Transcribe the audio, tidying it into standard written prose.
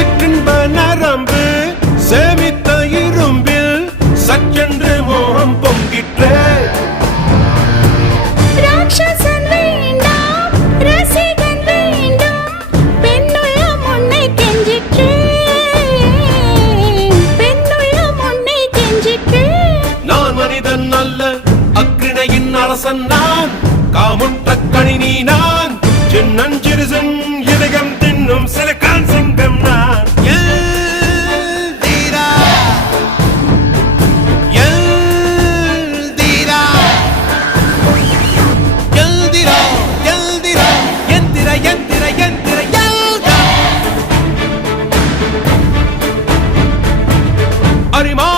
சிற்றின்ப நரம்பு சேமித்த இரும்பில் சற்றென்று மோகம் பொங்கிற்றே. ராட்சசன் வேண்டாம், ரசிகன் வேண்டும், பெண்ணுள்ளம் உன்னை கெஞ்சிற்றே, பெண்ணுள்ளம் உன்னை கெஞ்சிற்றே. நான் மனிதன் அல்ல, அக்கிணையின் அரசன் நான், காமுற்ற கணினி நான், சின்னஞ்சிறுசன் இதயம் தின்னும் சிலக்கான் சிங்கம் நான். எல்தீரா, எல்தீரா, எல்திரா, எல்திரா, எந்திர எந்திர எந்திர எல்கா. அரிமா